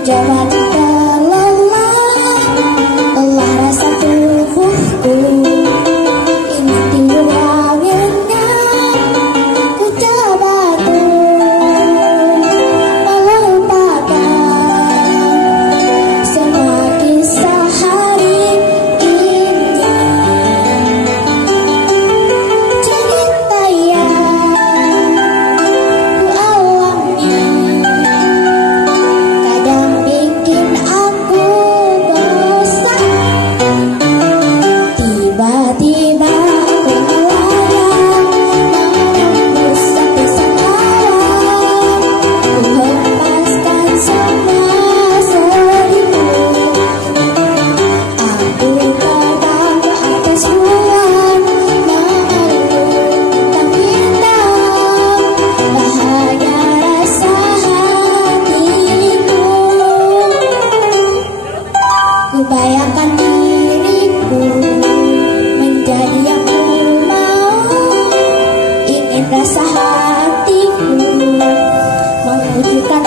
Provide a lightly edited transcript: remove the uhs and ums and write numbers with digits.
Jangan terlelah, lelah rasa tubuhku. Ingin tidur anginnya, ku coba tuh melupakan semua kisah hari ini. Cerita yang ku alami kadang bikin aku bosan. Tiba-tiba aku melayang menembus sampai semalam. Ku hempaskan semua sedihku. Aku terbang ke atas bulan mengeluh tak hitam. Bahagia rasa hatiku. Ku bayangkan diriku menjadi yang ku mau. Ingin rasa hatiku mewujudkan